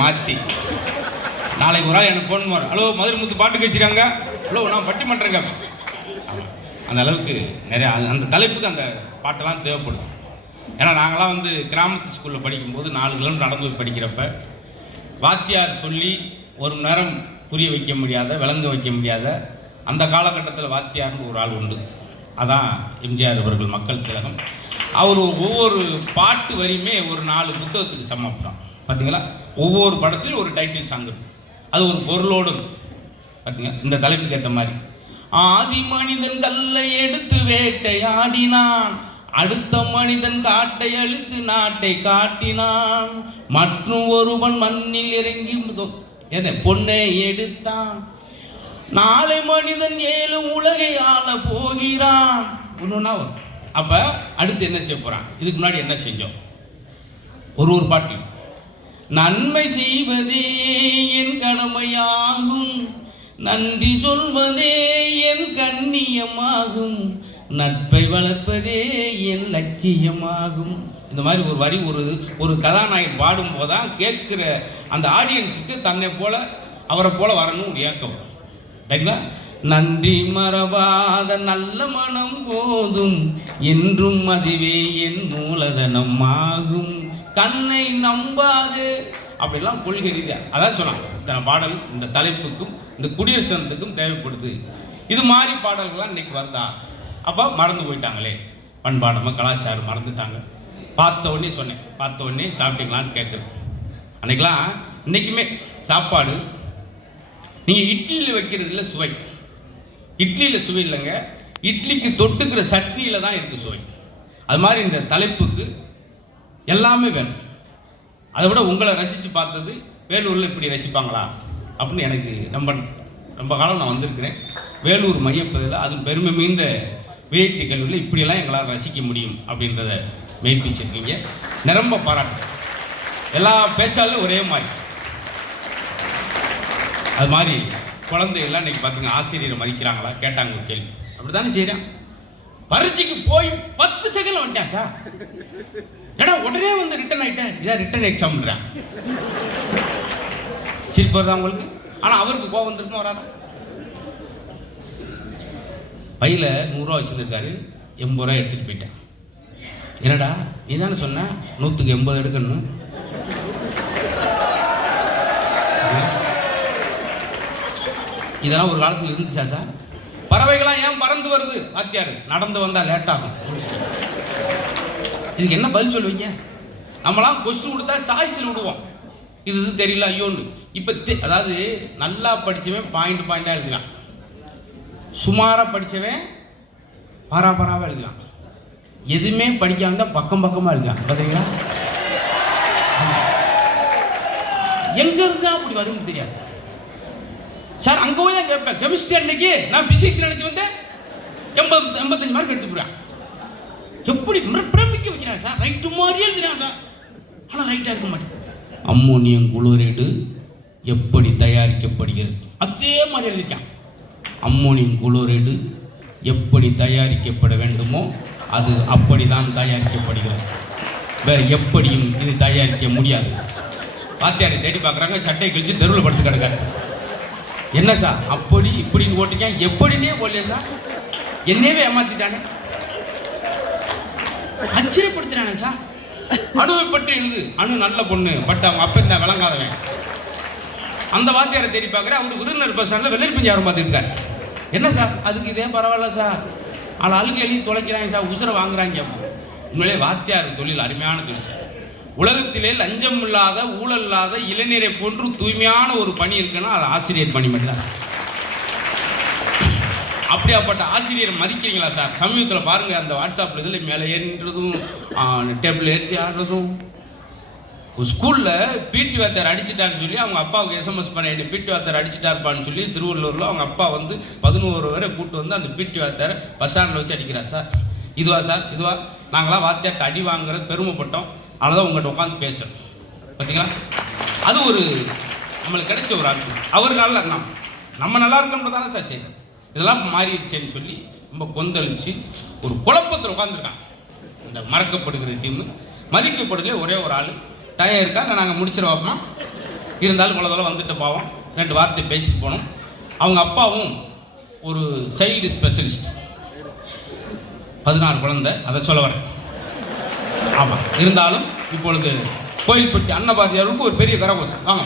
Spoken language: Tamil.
மாற்றி நாளைக்கு ஒரு ஆள் எனக்கு ஃபோன் பண்ணுவார். ஹலோ மதுரை முத்து பாட்டுக்கு வச்சுருக்காங்க, ஹலோ நான் பட்டிமன்றங்க. அந்த அளவுக்கு நிறையா அந்த தலைப்புக்கு அந்த பாட்டெல்லாம் தேவைப்படும். ஏன்னா நாங்களாம் வந்து கிராமத்து ஸ்கூலில் படிக்கும்போது 4 கிலோமீட்டர் நடந்து போய் படிக்கிறப்ப வாத்தியார் சொல்லி ஒரு மணி நேரம் புரிய வைக்க முடியாத, விளங்க வைக்க முடியாத அந்த காலகட்டத்தில் வாத்தியார்னு ஒரு ஆள் உண்டு. அதான் எம்ஜிஆர் அவர்கள், மக்கள் திலகம். அவர் ஒவ்வொரு பாட்டு வரியுமே ஒரு 4 புத்தகத்துக்கு சமப்படுறான். பார்த்தீங்களா, ஒவ்வொரு படத்திலும் ஒரு டைட்டில் சாங் இருக்கும், அது ஒரு பொருளோடு பார்த்தீங்களா. இந்த தலைப்புக்கு ஏற்ற மாதிரி ஆதி மனிதன் கல்லை எடுத்து வேட்டையாடினான், அடுத்த மனிதன் காட்டை அழித்து நாட்டை காட்டினான், மற்றும் ஒருவன் மண்ணில் இறங்கி பொன்னை எடுத்தான், நாளை மனிதன் 7 உலகை ஆள போகிறான். ஒன்றுனா அப்ப அடுத்து என்ன செய்ய போறான், இதுக்கு முன்னாடி என்ன செஞ்சோம், ஒரு பாட்டு நன்மை செய்வதே என் கடமையாகும், நன்றி சொல்வதே என் கண்ணியமாகும், நட்பை வளர்ப்பதே என் லட்சியமாகும். இந்த மாதிரி ஒரு வரி ஒரு கதாநாயகன் பாடும் போதுதான் கேட்கிற அந்த ஆடியன்ஸுக்கு தன்னை போல அவரை போல வரணும் ஒரு ஏக்கம். சரிங்களா, நன்றி மறவாத நல்ல மனம் போதும், என்றும் அதுவே என் மூலதனம் ஆகும், கண்ணை நம்பாது அப்படிலாம் கொள்கை ரீதியா அதான் சொன்னான். இந்த பாடல் இந்த தலைப்புக்கும் இந்த குடியரசு தினத்துக்கும் தேவைப்படுது. இது மாதிரி பாடல்கள்லாம் இன்னைக்கு வருதா? அப்போ மறந்து போயிட்டாங்களே, பண்பாடமாக கலாச்சாரம் மறந்துட்டாங்க. பார்த்த உடனே சொன்னேன், பார்த்த உடனே சாப்பிட்டீங்களான்னு கேட்குறேன். அன்னைக்கெல்லாம் இன்னைக்குமே சாப்பாடு நீங்கள் இட்லியில் வைக்கிறதுல சுவை, இட்லியில் சுவை இல்லைங்க, இட்லிக்கு தொட்டுக்கிற சட்னியில் தான் இருக்குது சுவை. அது மாதிரி இந்த தலைப்புக்கு எல்லாமே வேணும். அதை விட உங்களை ரசித்து பார்த்தது வேலூரில் இப்படி ரசிப்பாங்களா அப்படின்னு எனக்கு ரொம்ப காலம் நான் வந்திருக்கிறேன். வேலூர் மையப்பகுதியில் அதுவும் பெருமை மீந்த விஐடி கல்லூரியில் இப்படியெல்லாம் எங்களால் ரசிக்க முடியும் அப்படின்றத மெய்ப்பிச்சிருக்கீங்க. நிரம்ப பாராட்டு. எல்லா பேச்சாலும் ஒரே மாதிரி. அது மாதிரி குழந்தைகள்லாம் இன்னைக்கு பார்த்துங்க ஆசிரியரை மதிக்கிறாங்களா கேட்டாங்க ஒரு கேள்வி. அப்படி தானே செய்கிறேன். பரீட்சைக்கு போய் 10 செகண்ட் வந்துட்டேன் சார், ஏன்னா உடனே வந்து ரிட்டன் ஆகிட்டேன், இதான் ரிட்டன் எக்ஸாம்ன்றேன். சிரிப்பு வருதா உங்களுக்கு? ஆனால் அவருக்கு கோவம் வந்துருக்கும் வராது. பையில் 100 ரூபா வச்சுருக்காரு, 80 ரூபா எடுத்துகிட்டு போயிட்டேன். என்னடா நீ தானே சொன்ன 100க்கு 80 எடுக்கணும். இதெல்லாம் ஒரு காலத்தில் இருந்துச்சா சார்? பறவைகளாம் ஏன் பறந்து வருது? வாத்தியார் நடந்து வந்தால் லேட் ஆகும். இதுக்கு என்ன பதில் சொல்லுவீங்க? நம்மளாம் கொஸ்டின் கொடுத்தா சாய்ஸில் விடுவோம், இது தெரியல ஐயோன்னு. இப்போ அதாவது நல்லா படித்தவன் பாயிண்டாக எழுதலாம், சுமாராக படித்தவன் பராபராவாக எழுதலாம், எதுவுமே படிக்காம தான் பக்கமாக எழுதலாம். பார்த்தீங்களா, எங்க இருந்தா அப்படி வரும்னு தெரியாது சார். அங்கே போய் தான் கேட்பேன், கெமிஸ்ட்ரி அன்னைக்கு நான் பிசிக்ஸ் நினைச்சு வந்தேன் 85 மார்க் எடுத்து போறேன். எப்படி பிரமிக்க வைக்கிறான் சார், ரைட்டு மாதிரியே எழுதுறான் சார், ஆனால் ரைட்டாக இருக்க மாட்டேன். அம்மோனியம் குளோரைடு எப்படி தயாரிக்கப்படுகிறது, அதே மாதிரி எழுதிருக்கான். அம்மோனியம் குளோரைடு எப்படி தயாரிக்கப்பட வேண்டுமோ அது அப்படிதான் தயாரிக்கப்படுகிறது, வேற எப்படியும் இது தயாரிக்க முடியாது. வாத்தியாரை தேடி பார்க்குறாங்க, சட்டை கழிச்சு தெருவில் படுத்து கிடக்காரு. என்ன சார் அப்படி இப்படின்னு ஓட்டிக்கான், எப்படின்னே போடலையே சார், என்னவே ஏமாத்திட்டானே, ஆச்சரியப்படுத்துறானே சார். அணுவை பற்றி எழுது, அணு நல்ல பொண்ணு, பட் அவங்க அப்ப இந்த விளங்காதவன். அந்த வாத்தியாரை தேடி பார்க்குறேன், அவரு விருதுநகர் பஸ் ஸ்டாண்டில் வெள்ளரி பிஞ்சாரம் பார்த்துருக்காரு. என்ன சார் அதுக்கு இதே பரவாயில்ல சார், ஆனால் அழுகி எழுதி தொலைக்கிறாங்க சார், உசுரை வாங்குறாங்க. உண்மையிலே வாத்தியார் தொழில் அருமையான தொழில் சார். உலகத்திலே லஞ்சம் இல்லாத, ஊழல் இல்லாத, இளைஞரை போன்று தூய்மையான ஒரு பணி இருக்குன்னா அது ஆசிரியர் பணி மட்டும்தான் சார். அப்படியாப்பட்ட ஆசிரியரை மதிக்கிறீங்களா சார்? சமீபத்தில் பாருங்கள், அந்த வாட்ஸ்அப்பில் இதில் மேலே ஏறின்றதும் டேபிள் ஏற்றி ஆடுறதும். ஒரு ஸ்கூலில் பிடி வாத்தியார் அடிச்சிட்டான்னு சொல்லி அவங்க அப்பாவுக்கு எஸ்எம்எஸ் பண்ணி பிடி வாத்தியார் அடிச்சிட்டாருப்பான்னு சொல்லி திருவள்ளூரில் அவங்க அப்பா வந்து 11 வரை கூப்பிட்டு வந்து அந்த பிடி வாத்தியாரை பஸ் ஸ்டாண்டில் வச்சு அடிக்கிறார். சார் இதுவா சார், இதுவா? நாங்களாம் வாத்தியார்ட்ட அடி வாங்குறது பெருமைப்பட்டோம், அதனால உங்கள்கிட்ட உட்காந்து பேசுகிறேன். பார்த்தீங்களா, அது ஒரு நம்மளுக்கு கிடைச்ச ஒரு ஆள். அவருனால நம்ம நல்லா இருக்கோம்னு தானே சார் செய்யணும். இதெல்லாம் மாறிடுச்சேன்னு சொல்லி ரொம்ப கொந்தளிச்சு ஒரு குழப்பத்தில் உட்காந்துருக்காங்க. இந்த மறக்கப்படுகிற டீம் மதிக்கப்படுகிற ஒரே ஒரு ஆள். டயம் இருக்கா? நாங்கள் முடிச்சிட வைப்போம். இருந்தாலும் இவ்வளோ தூரம் வந்துட்ட பாவம் 2 வார்த்தை பேசிட்டு போகணும். அவங்க அப்பாவும் ஒரு சைல்டு ஸ்பெஷலிஸ்ட், 16 குழந்தை, அதை சொல்ல வரேன். ஆமாம், இருந்தாலும் இப்பொழுது கோயில்பட்டி அன்னபாரதியாருக்கு ஒரு பெரிய கரகோஷம். வாங்க.